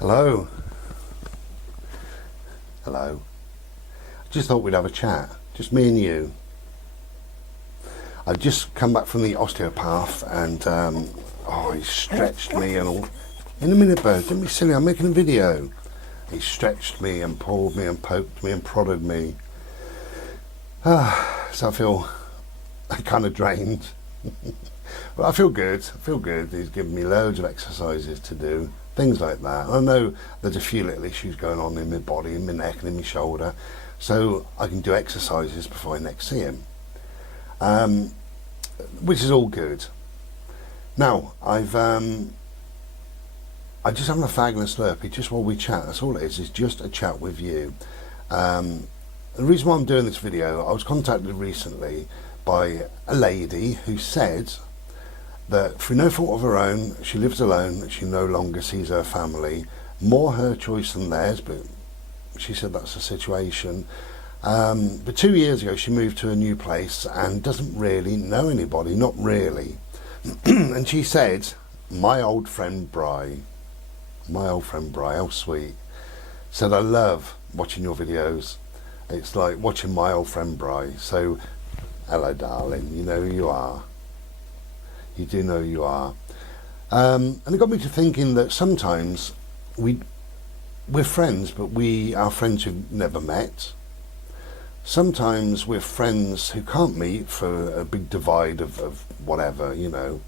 Hello. Hello. Just thought we'd have a chat. Just me and you. I've just come back from the osteopath and he stretched me and all. In a minute, Bo, don't be silly, I'm making a video. He stretched me and pulled me and poked me and prodded me. So I feel kind of drained. But I feel good. He's given me loads of exercises to do. Things like that. I know there's a few little issues going on in my body, in my neck and in my shoulder, so I can do exercises before I next see him, which is all good. Now I just having a fag and a slurpee just while we chat. That's all it is just a chat with you. The reason why I'm doing this video, I was contacted recently by a lady who said that through no fault of her own, she lives alone, she no longer sees her family, more her choice than theirs, but she said that's the situation. But 2 years ago she moved to a new place and doesn't really know anybody, not really. And she said, my old friend Bri, how sweet, said, I love watching your videos. It's like watching my old friend Bri. So, hello darling, you know who you are. You do know you are. And it got me to thinking that sometimes we're friends, but we are friends who've never met. Sometimes we're friends who can't meet for a big divide of whatever, you know,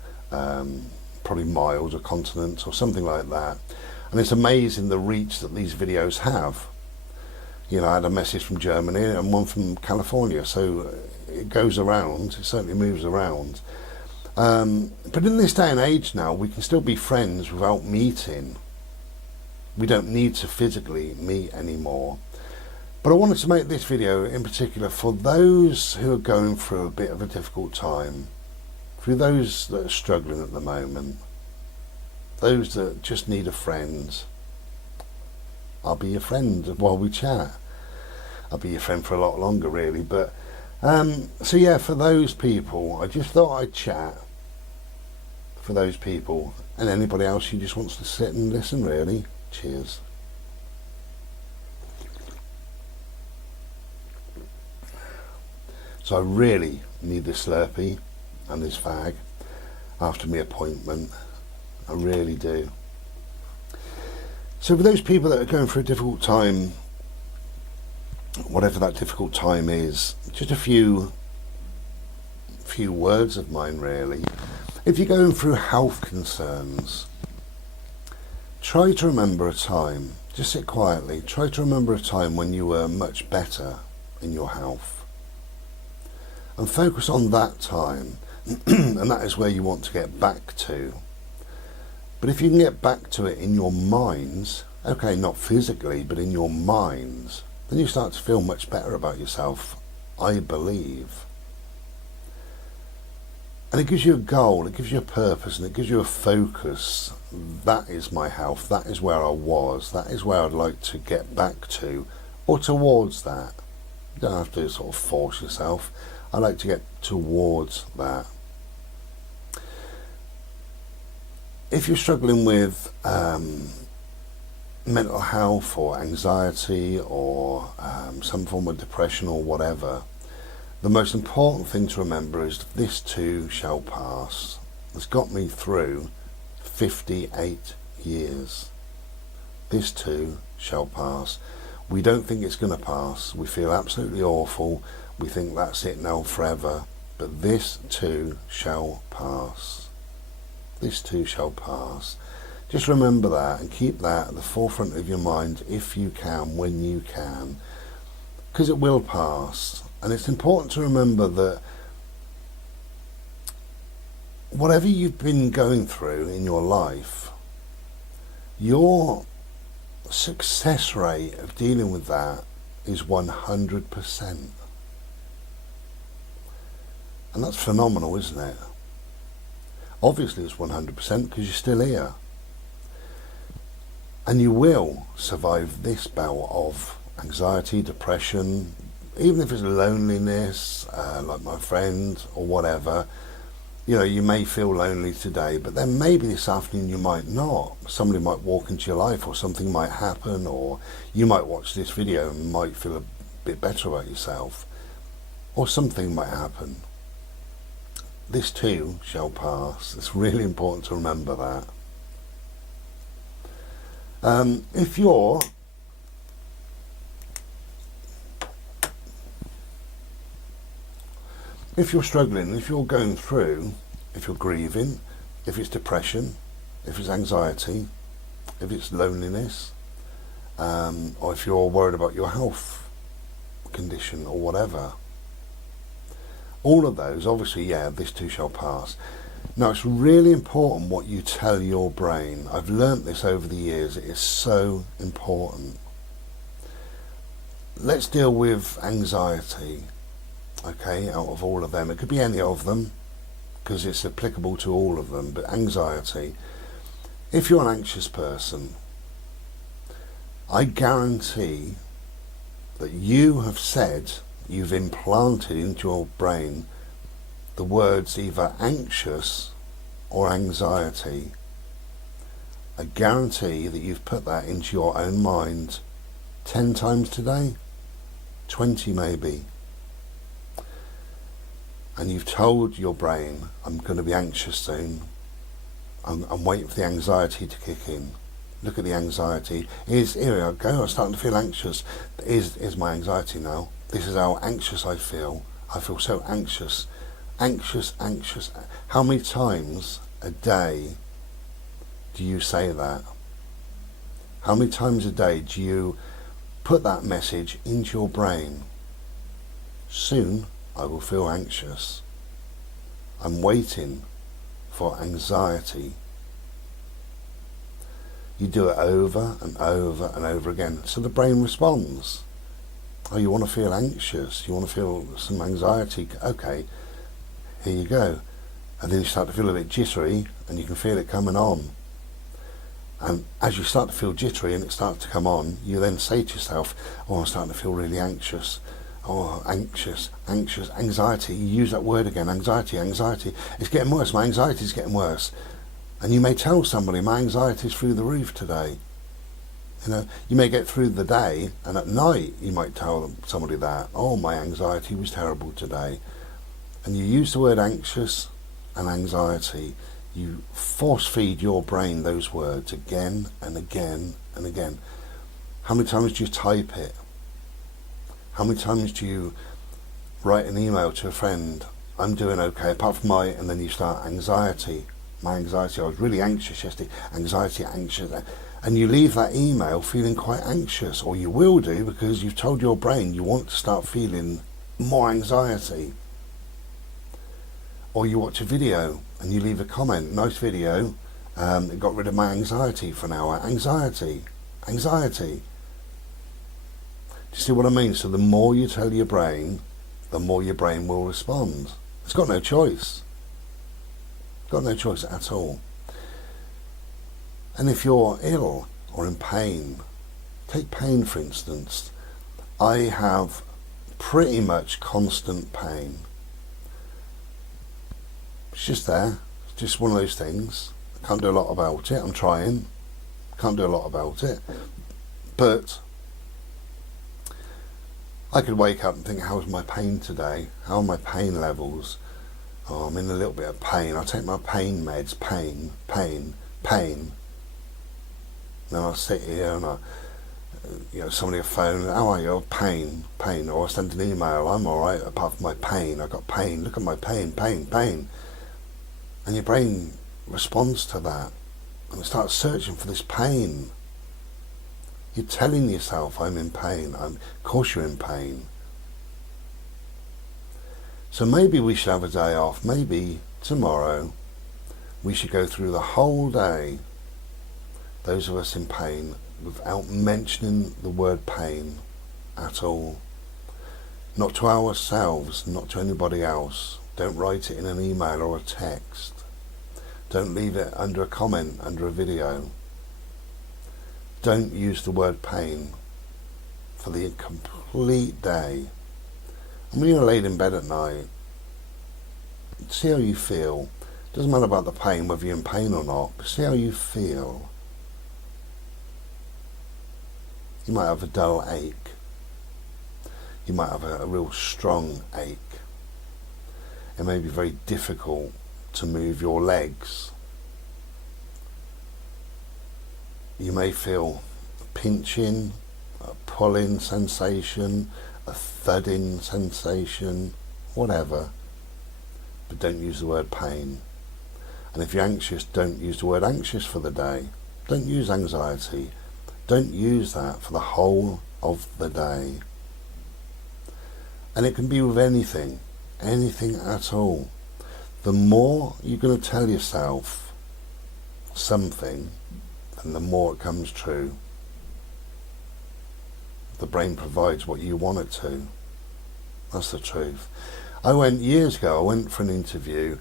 probably miles or continents or something like that. And it's amazing the reach that these videos have. You know, I had a message from Germany and one from California, so it goes around, it certainly moves around. But in this day and age now, we can still be friends without meeting. We don't need to physically meet anymore. But I wanted to make this video in particular for those who are going through a bit of a difficult time, for those that are struggling at the moment, those that just need a friend. I'll be your friend while we chat. I'll be your friend for a lot longer really, but so yeah, for those people, I just thought I'd chat. For those people, and anybody else who just wants to sit and listen really. Cheers. So I really need this Slurpee and this fag after my appointment. I really do. So for those people that are going through a difficult time, whatever that difficult time is, just a few words of mine really. If you're going through health concerns, try to remember a time, just sit quietly, try to remember a time when you were much better in your health. And focus on that time, and that is where you want to get back to. But if you can get back to it in your minds, okay, not physically, but in your minds, then you start to feel much better about yourself, I believe. And it gives you a goal, it gives you a purpose, and it gives you a focus. That is my health, that is where I was, that is where I'd like to get back to, or towards that. You don't have to sort of force yourself. I like to get towards that. If you're struggling with mental health or anxiety or some form of depression or whatever, the most important thing to remember is this too shall pass. It's got me through 58 years. This too shall pass. We don't think it's going to pass. We feel absolutely awful. We think that's it now forever. But this too shall pass. This too shall pass. Just remember that and keep that at the forefront of your mind if you can, when you can. Because it will pass. And it's important to remember that whatever you've been going through in your life, your success rate of dealing with that is 100%. And that's phenomenal, isn't it? Obviously it's 100% because you're still here. And you will survive this bout of anxiety, depression, even if it's loneliness, like my friend or whatever. You know, you may feel lonely today, but then maybe this afternoon you might not. Somebody might walk into your life, or something might happen, or you might watch this video and might feel a bit better about yourself, or something might happen. This too shall pass. It's really important to remember that. If you're struggling, if you're going through, if you're grieving, if it's depression, if it's anxiety, if it's loneliness, or if you're worried about your health condition or whatever, all of those, obviously, yeah, this too shall pass. Now, it's really important what you tell your brain. I've learnt this over the years. It is so important. Let's deal with anxiety. Okay, out of all of them, it could be any of them because it's applicable to all of them, but anxiety, if you're an anxious person, I guarantee that you have said, you've implanted into your brain the words either anxious or anxiety. I guarantee that you've put that into your own mind 10 times today, 20 maybe. And you've told your brain, I'm going to be anxious soon. I'm waiting for the anxiety to kick in. Look at the anxiety. Here I go, I'm starting to feel anxious. Here's my anxiety now. This is how anxious I feel. I feel so anxious. Anxious. How many times a day do you say that? How many times a day do you put that message into your brain? Soon I will feel anxious. I'm waiting for anxiety. You do it over and over and over again. So the brain responds. Oh, you want to feel anxious? You want to feel some anxiety? Okay, here you go. And then you start to feel a bit jittery, and you can feel it coming on. And as you start to feel jittery and it starts to come on, you then say to yourself, oh, I'm starting to feel really anxious. Oh, anxious, anxiety. You use that word again, anxiety. It's getting worse. My anxiety is getting worse. And you may tell somebody, my anxiety is through the roof today. You know, you may get through the day, and at night you might tell somebody that, oh, my anxiety was terrible today. And you use the word anxious and anxiety. You force feed your brain those words again and again and again. How many times do you type it? How many times do you write an email to a friend? I'm doing okay, apart from and then you start anxiety. My anxiety, I was really anxious yesterday. Anxiety, anxious. And you leave that email feeling quite anxious, or you will do because you've told your brain you want to start feeling more anxiety. Or you watch a video and you leave a comment, nice video, it got rid of my anxiety for an hour. Anxiety. Do you see what I mean? So the more you tell your brain, the more your brain will respond. It's got no choice. Got no choice at all. And if you're ill or in pain, take pain for instance. I have pretty much constant pain. It's just there. It's just one of those things. I can't do a lot about it. I'm trying. Can't do a lot about it. But I could wake up and think, how's my pain today? How are my pain levels? Oh, I'm in a little bit of pain. I take my pain meds. Pain. Then I'll sit here and somebody a phone, how are you? Oh, pain. Or I send an email, I'm alright, apart from my pain. I've got pain. Look at my pain. And your brain responds to that and it starts searching for this pain. You're telling yourself, I'm in pain. Of course you're in pain. So maybe we should have a day off. Maybe tomorrow we should go through the whole day, those of us in pain, without mentioning the word pain at all. Not to ourselves, not to anybody else. Don't write it in an email or a text. Don't leave it under a comment, under a video. Don't use the word pain for the complete day. And when you're laid in bed at night, see how you feel. Doesn't matter about the pain, whether you're in pain or not, but see how you feel. You might have a dull ache. You might have a real strong ache. It may be very difficult to move your legs. You may feel a pinching, a pulling sensation, a thudding sensation, whatever. But don't use the word pain. And if you're anxious, don't use the word anxious for the day. Don't use anxiety. Don't use that for the whole of the day. And it can be with anything at all. The more you're going to tell yourself something, and the more it comes true. The brain provides what you want it to. That's the truth. Years ago, I went for an interview,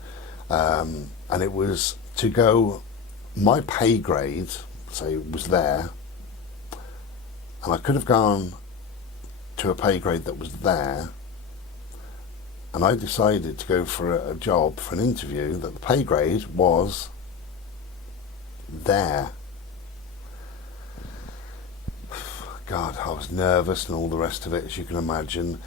and it was to go, my pay grade, say, was there, and I could have gone to a pay grade that was there, and I decided to go for a job, for an interview, that the pay grade was there. God, I was nervous and all the rest of it, as you can imagine.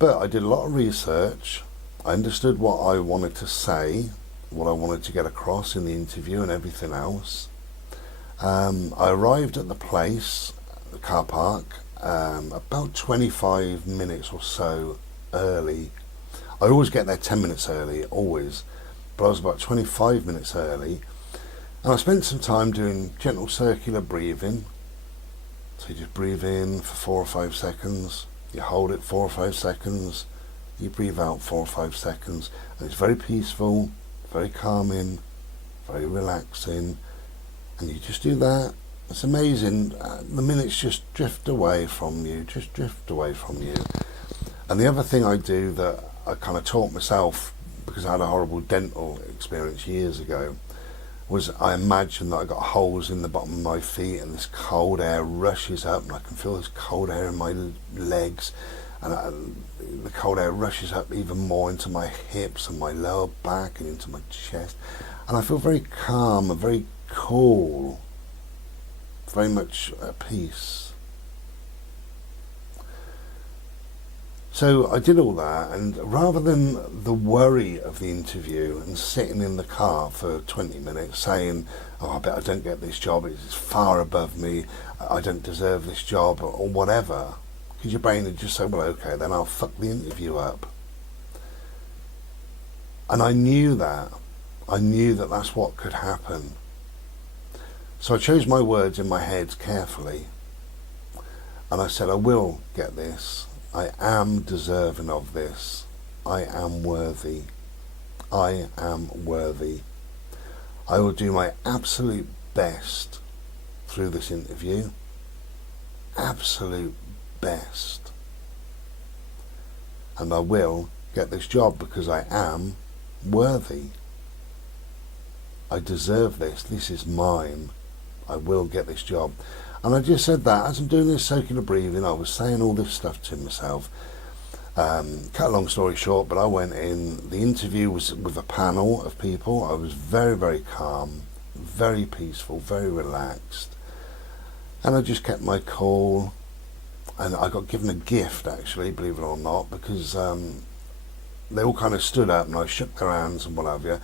But I did a lot of research. I understood what I wanted to say, what I wanted to get across in the interview and everything else. I arrived at the place, the car park, about 25 minutes or so early. I always get there 10 minutes early, always. But I was about 25 minutes early. And I spent some time doing gentle circular breathing. So you just breathe in for 4 or 5 seconds, you hold it 4 or 5 seconds, you breathe out 4 or 5 seconds, and it's very peaceful, very calming, very relaxing, and you just do that. It's amazing. The minutes just drift away from you, And the other thing I do that I kind of taught myself, because I had a horrible dental experience years ago, was I imagine that I got holes in the bottom of my feet and this cold air rushes up, and I can feel this cold air in my legs, and the cold air rushes up even more into my hips and my lower back and into my chest, and I feel very calm and very cool, very much at peace. So I did all that, and rather than the worry of the interview and sitting in the car for 20 minutes saying, oh, I bet I don't get this job, it's far above me, I don't deserve this job, or whatever, because your brain would just say, well, okay, then I'll fuck the interview up. And I knew that that's what could happen. So I chose my words in my head carefully, and I said, I will get this. I am deserving of this. I am worthy. I am worthy. I will do my absolute best through this interview. Absolute best. And I will get this job because I am worthy. I deserve this. This is mine. I will get this job. And I just said that as I'm doing this circular breathing, I was saying all this stuff to myself. Cut a long story short, but I went in. The interview was with a panel of people. I was very, very calm, very peaceful, very relaxed. And I just kept my cool. And I got given a gift, actually, believe it or not, because they all kind of stood up and I shook their hands and what have you.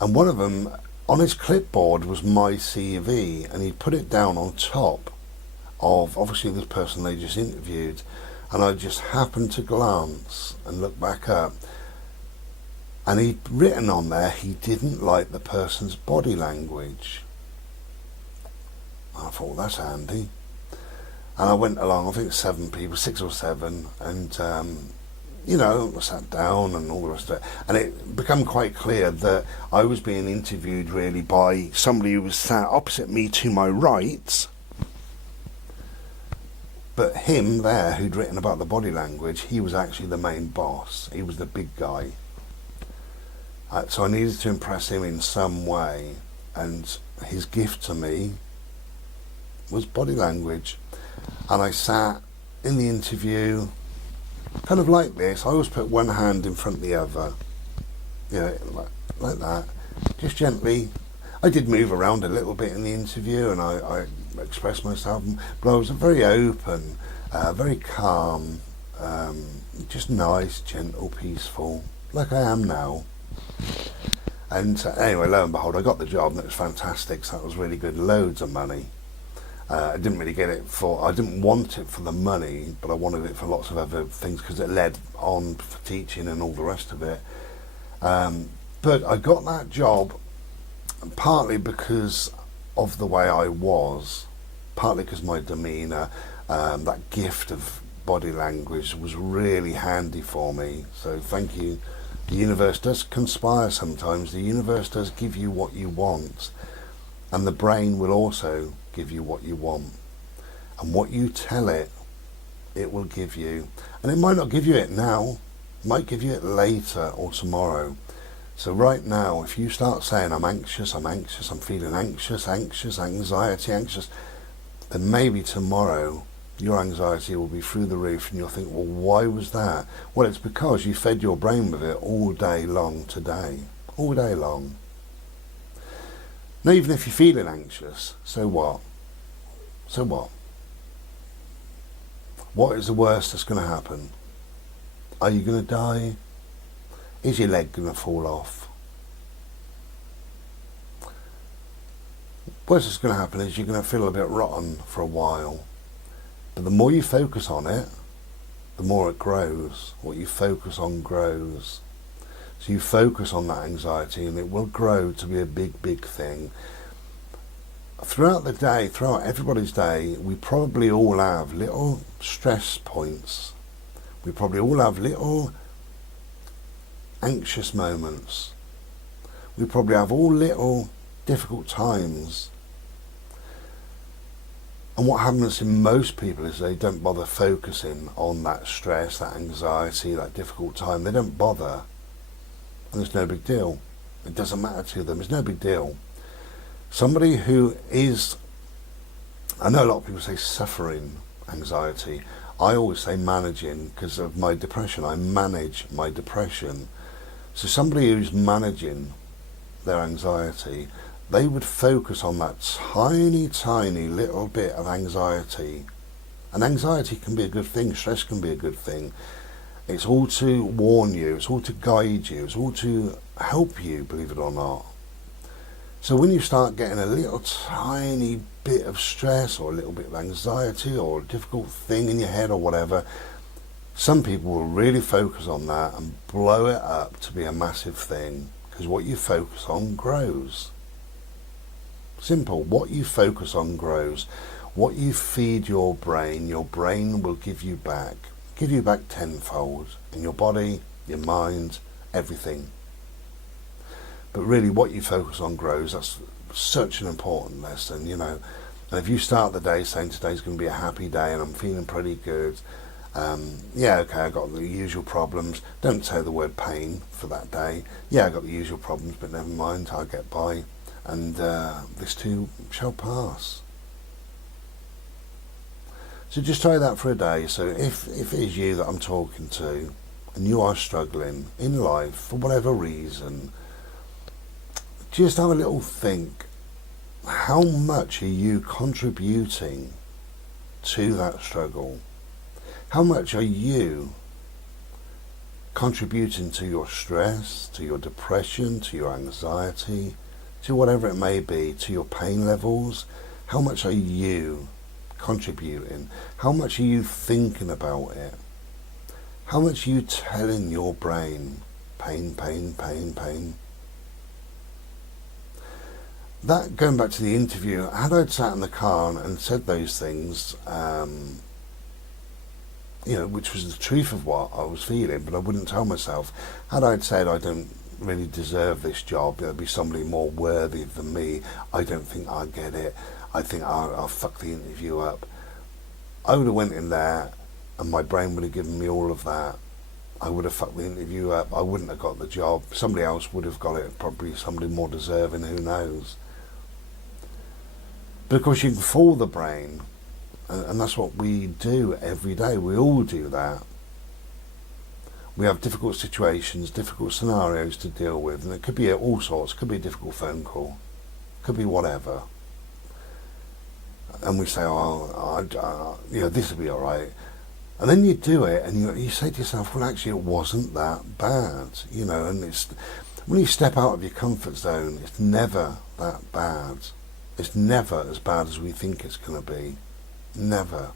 And one of them, on his clipboard, was my CV, and he put it down on top of obviously this person they just interviewed, and I just happened to glance and look back up, and he'd written on there he didn't like the person's body language. I thought, well, that's handy. And I went along, I think 7 people, 6 or 7, and I sat down and all the rest of it, and it became quite clear that I was being interviewed really by somebody who was sat opposite me to my right, but him there who'd written about the body language, he was actually the main boss. He was the big guy. So I needed to impress him in some way, and his gift to me was body language. And I sat in the interview kind of like this. I always put one hand in front of the other, you know, like that. Just gently. I did move around a little bit in the interview, and I expressed myself, but I was very open, very calm, just nice, gentle, peaceful, like I am now. And anyway, lo and behold, I got the job, and it was fantastic. So that was really good. Loads of money. I didn't really get it for. I didn't want it for the money, but I wanted it for lots of other things because it led on for teaching and all the rest of it. But I got that job partly because of the way I was, partly because my demeanour, that gift of body language was really handy for me. So thank you. The universe does conspire sometimes. The universe does give you what you want, and the brain will also give you what you want. And what you tell it, it will give you. And it might not give you it now, it might give you it later or tomorrow. So right now, if you start saying, I'm anxious, I'm feeling anxious, anxiety, then maybe tomorrow your anxiety will be through the roof, and you'll think, well, why was that? Well, it's because you fed your brain with it all day long today. All day long. Now, even if you're feeling anxious, so what? So what? What is the worst that's going to happen? Are you going to die? Is your leg going to fall off? Worst that's going to happen is you're going to feel a bit rotten for a while. But the more you focus on it, the more it grows. What you focus on grows. So you focus on that anxiety, and it will grow to be a big, big thing. Throughout the day, throughout everybody's day, we probably all have little stress points. We probably all have little anxious moments. We probably have all little difficult times. And what happens in most people is they don't bother focusing on that stress, that anxiety, that difficult time. They don't bother. And it's no big deal. It doesn't matter to them. It's no big deal. Somebody who is, I know a lot of people say suffering anxiety. I always say managing, because of my depression. I manage my depression. So somebody who's managing their anxiety, they would focus on that tiny, tiny little bit of anxiety. And anxiety can be a good thing. Stress can be a good thing. It's all to warn you. It's all to guide you. It's all to help you, believe it or not. So when you start getting a little tiny bit of stress or a little bit of anxiety or a difficult thing in your head or whatever, some people will really focus on that and blow it up to be a massive thing, because what you focus on grows. Simple. What you focus on grows. What you feed your brain will give you back tenfold in your body, your mind, everything. But really what you focus on grows. That's such an important lesson, you know. And if you start the day saying today's going to be a happy day and I'm feeling pretty good, yeah, okay, I got the usual problems. Don't say the word pain for that day. Yeah, I got the usual problems, but never mind, I'll get by. And this too shall pass. So just try that for a day. So if it is you that I'm talking to and you are struggling in life for whatever reason, just have a little think. How much are you contributing to that struggle? How much are you contributing to your stress, to your depression, to your anxiety, to whatever it may be, to your pain levels? How much are you contributing? How much are you thinking about it? How much are you telling your brain, pain, pain, pain, pain? That, going back to the interview, had I sat in the car and said those things, you know, which was the truth of what I was feeling, but I wouldn't tell myself. Had I said I don't really deserve this job, there'll be somebody more worthy than me, I don't think I'll get it, I think I'll fuck the interview up, I would have went in there and my brain would have given me all of that. I would have fucked the interview up. I wouldn't have got the job. Somebody else would have got it, probably somebody more deserving, who knows. Because you can fool the brain, and that's what we do every day. We all do that. We have difficult situations, difficult scenarios to deal with, and it could be all sorts. It could be a difficult phone call, could be whatever. And we say, this will be all right. And then you do it, and you say to yourself, well, actually, it wasn't that bad, And it's when you step out of your comfort zone, it's never that bad. It's never as bad as we think it's going to be. Never.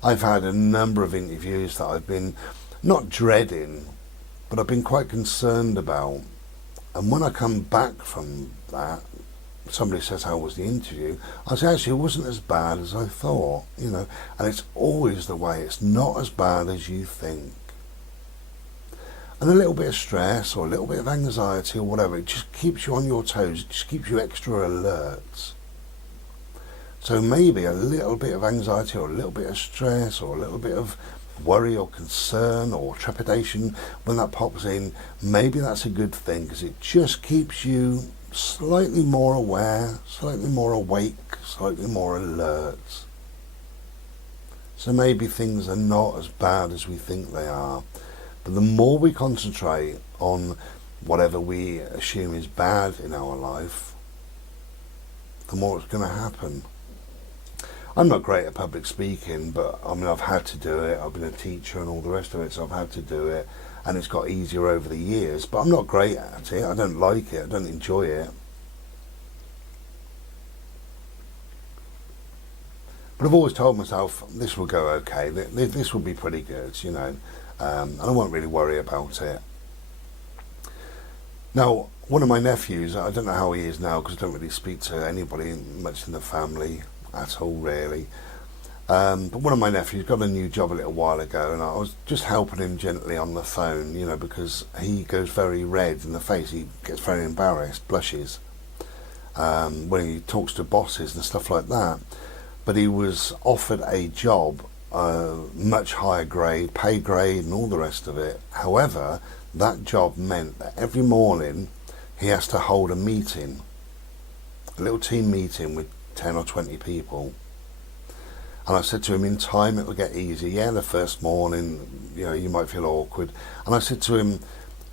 I've had a number of interviews that I've been not dreading, but I've been quite concerned about. And when I come back from that, somebody says, how was the interview? I say, actually, it wasn't as bad as I thought, And it's always the way. It's not as bad as you think. And a little bit of stress or a little bit of anxiety or whatever, it just keeps you on your toes. It just keeps you extra alert. So maybe a little bit of anxiety or a little bit of stress or a little bit of worry or concern or trepidation, when that pops in, maybe that's a good thing, because it just keeps you slightly more aware, slightly more awake, slightly more alert. So maybe things are not as bad as we think they are. But the more we concentrate on whatever we assume is bad in our life, the more it's going to happen. I'm not great at public speaking, but I've had to do it. I've been a teacher and all the rest of it, so I've had to do it, and it's got easier over the years. But I'm not great at it. I don't like it. I don't enjoy it. But I've always told myself, this will go okay. This will be pretty good, and I won't really worry about it. Now, one of my nephews, I don't know how he is now, because I don't really speak to anybody much in the family at all, really. But one of my nephews got a new job a little while ago, and I was just helping him gently on the phone, because he goes very red in the face. He gets very embarrassed, blushes, when he talks to bosses and stuff like that. But he was offered a job, much higher grade, pay grade and all the rest of it. However, that job meant that every morning he has to hold a meeting, a little team meeting with 10 or 20 people. And I said to him, in time it will get easy. Yeah, the first morning, you might feel awkward. And I said to him,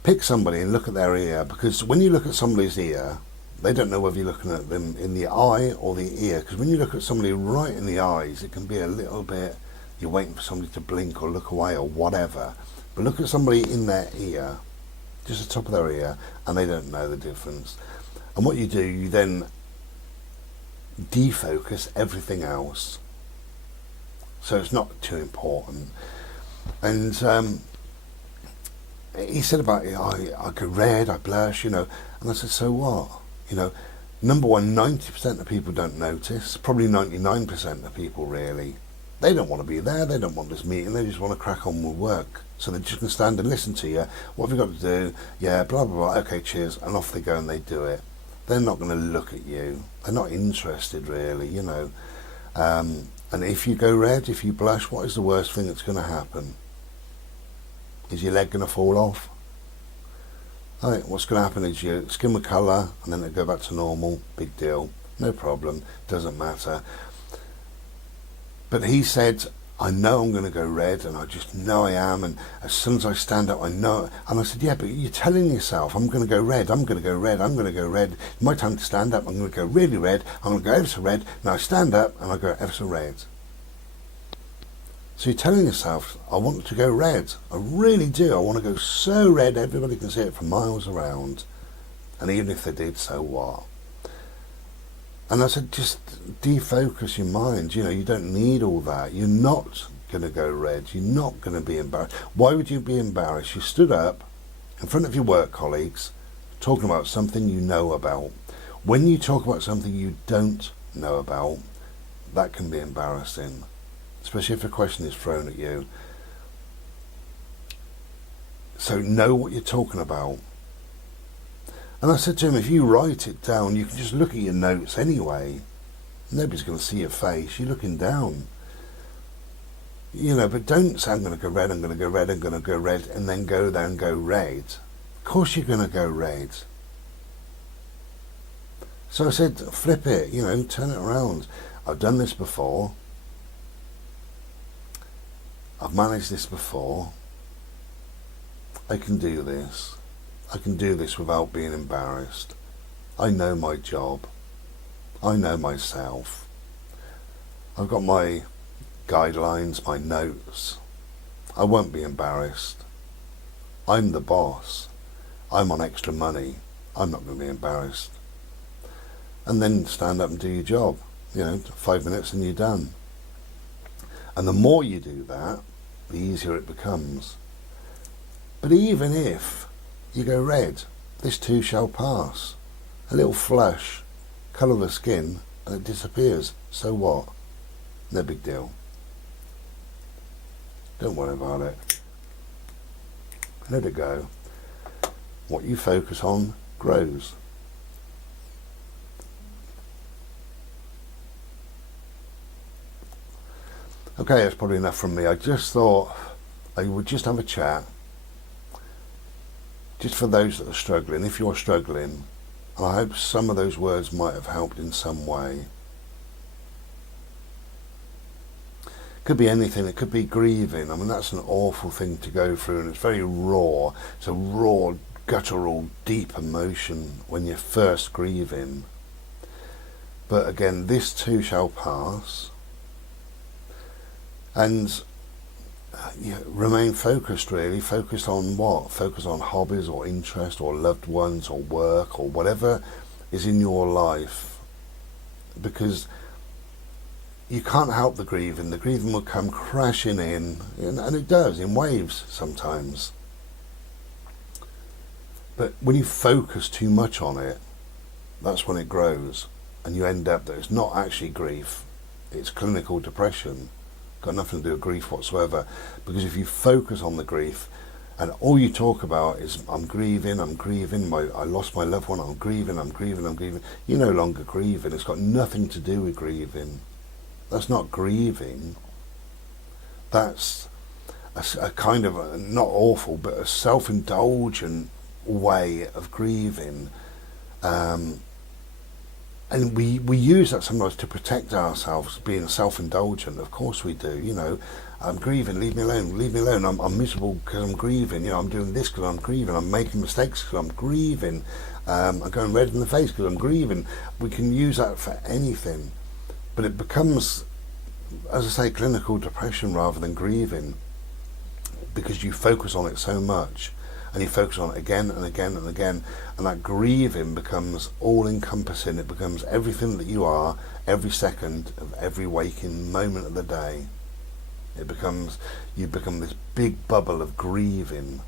pick somebody and look at their ear, because when you look at somebody's ear, they don't know whether you're looking at them in the eye or the ear. Because when you look at somebody right in the eyes, it can be a little bit, you're waiting for somebody to blink or look away or whatever. But look at somebody in their ear, just the top of their ear, and they don't know the difference. And what you do, you then defocus everything else, so it's not too important. And he said about it, I go red, I blush, and I said, so what? Number one, 90% of people don't notice, probably 99% of people really. They don't want to be there, they don't want this meeting, they just want to crack on with work. So they just can stand and listen to you. What have you got to do? Yeah, blah, blah, blah, okay, cheers, and off they go and they do it. They're not going to look at you. They're not interested, really, And if you go red, if you blush, what is the worst thing that's going to happen? Is your leg going to fall off? Right, what's going to happen is your skin will colour, and then it'll go back to normal. Big deal. No problem. Doesn't matter. But he said, I know I'm going to go red, and I just know I am, and as soon as I stand up, I know. And I said, yeah, but you're telling yourself, I'm going to go red, I'm going to go red, I'm going to go red. It's my time to stand up, I'm going to go really red, I'm going to go ever so red. Now I stand up, and I go ever so red. So you're telling yourself, I want to go red. I really do. I want to go so red, everybody can see it from miles around. And even if they did, so what? And I said, just defocus your mind. You don't need all that. You're not going to go red. You're not going to be embarrassed. Why would you be embarrassed? You stood up in front of your work colleagues talking about something you know about. When you talk about something you don't know about, that can be embarrassing, especially if a question is thrown at you. So know what you're talking about. And I said to him, if you write it down, you can just look at your notes anyway. Nobody's going to see your face. You're looking down. But don't say, I'm going to go red, I'm going to go red, I'm going to go red, and then go there and go red. Of course you're going to go red. So I said, flip it, turn it around. I've done this before. I've managed this before. I can do this. I can do this without being embarrassed. I know my job. I know myself. I've got my guidelines, my notes. I won't be embarrassed. I'm the boss. I'm on extra money. I'm not going to be embarrassed. And then stand up and do your job. 5 minutes and you're done. And the more you do that, the easier it becomes. But even if you go red, this too shall pass. A little flush, colour the skin, and it disappears. So what? No big deal. Don't worry about it. Let it go. What you focus on grows. Okay, that's probably enough from me. I just thought I would just have a chat. Just for those that are struggling, if you're struggling, I hope some of those words might have helped in some way. Could be anything. It could be grieving. I mean, that's an awful thing to go through, and it's very raw. It's a raw, guttural, deep emotion when you're first grieving. But again, this too shall pass. And remain focused, really. Focused on what? Focus on hobbies or interest or loved ones or work or whatever is in your life. Because you can't help the grieving. The grieving will come crashing in, and it does, in waves sometimes. But when you focus too much on it, that's when it grows, and you end up that it's not actually grief, it's clinical depression. Got nothing to do with grief whatsoever, because if you focus on the grief and all you talk about is I'm grieving, I lost my loved one, I'm grieving, you're no longer grieving. It's got nothing to do with grieving. That's not grieving. That's a kind of not awful, but a self-indulgent way of grieving. And we use that sometimes to protect ourselves, being self-indulgent. Of course we do. I'm grieving, leave me alone. I'm miserable because I'm grieving. I'm doing this because I'm grieving. I'm making mistakes because I'm grieving. I'm going red in the face because I'm grieving. We can use that for anything. But it becomes, as I say, clinical depression rather than grieving, because you focus on it so much. And you focus on it again and again and again, and that grieving becomes all-encompassing. It becomes everything that you are, every second of every waking moment of the day. You become this big bubble of grieving,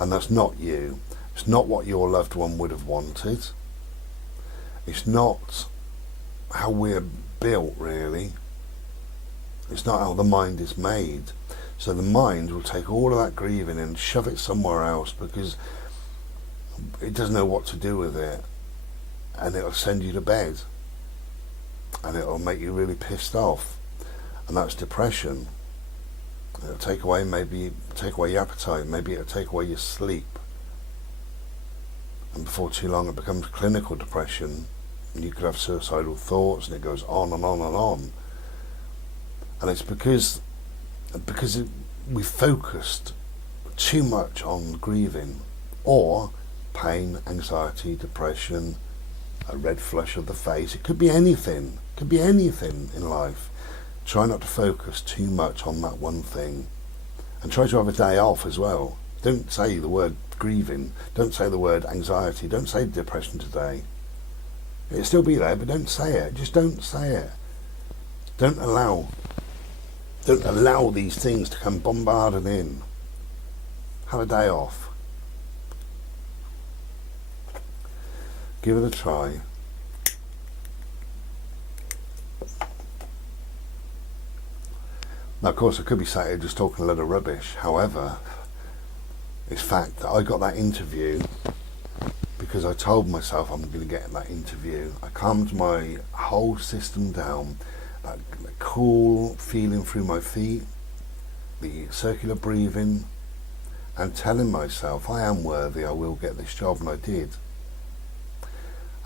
and that's not you. It's not what your loved one would have wanted. It's not how we're built, really. It's not how the mind is made. So the mind will take all of that grieving and shove it somewhere else because it doesn't know what to do with it, and it'll send you to bed, and it'll make you really pissed off, and that's depression. It'll take away your appetite, maybe it'll take away your sleep, and before too long it becomes clinical depression, and you could have suicidal thoughts, and it goes on and on and on. And it's because we focused too much on grieving, or pain, anxiety, depression, a red flush of the face. It could be anything. It could be anything in life. Try not to focus too much on that one thing, and try to have a day off as well. Don't say the word grieving. Don't say the word anxiety. Don't say depression today. It'll still be there, but don't say it. Just don't say it. Don't allow these things to come bombarding in. Have a day off. Give it a try. Now, of course, I could be sat here just talking a lot of rubbish. However, it's fact that I got that interview because I told myself I'm going to get that interview. I calmed my whole system down. That cool feeling through my feet, the circular breathing, and telling myself I am worthy, I will get this job, and I did.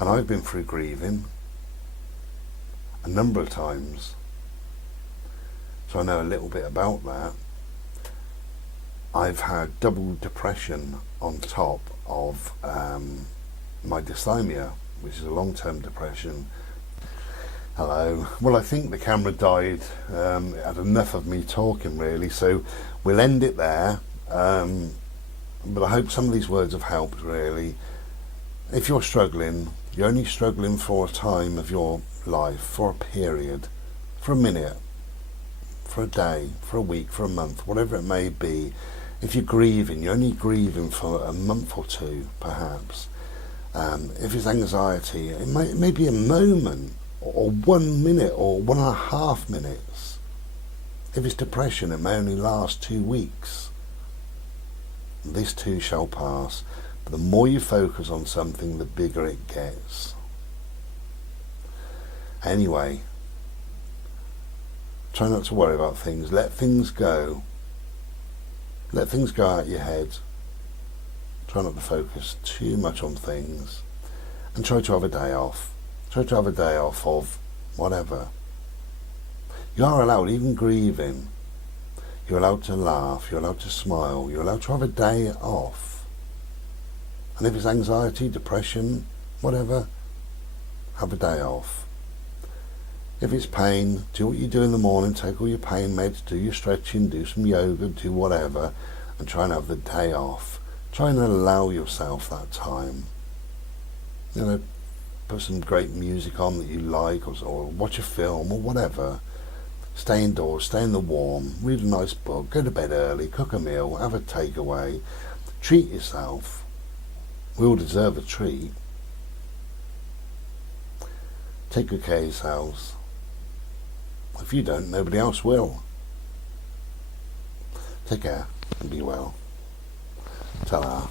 And I've been through grieving a number of times, so I know a little bit about that. I've had double depression on top of my dysthymia, which is a long-term depression. Hello. Well, I think the camera died. It had enough of me talking, really, so we'll end it there. But I hope some of these words have helped, really. If you're struggling, you're only struggling for a time of your life, for a period, for a minute, for a day, for a week, for a month, whatever it may be. If you're grieving, you're only grieving for a month or two, perhaps. If it's anxiety, it may be a moment, or 1 minute, or 1.5 minutes. If it's depression, it may only last 2 weeks. This too shall pass. But the more you focus on something, the bigger it gets. Anyway, try not to worry about things. Let things go. Let things go out your head. Try not to focus too much on things. And try to have a day off. Try to have a day off of whatever. You are allowed, even grieving, you're allowed to laugh, you're allowed to smile, you're allowed to have a day off. And if it's anxiety, depression, whatever, have a day off. If it's pain, do what you do in the morning, take all your pain meds, do your stretching, do some yoga, do whatever, and try and have the day off. Try and allow yourself that time. You know, put some great music on that you like, or watch a film, or whatever. Stay indoors, stay in the warm, read a nice book, go to bed early, cook a meal, have a takeaway. Treat yourself. We all deserve a treat. Take good care of yourselves. If you don't, nobody else will. Take care and be well. Ta-ra.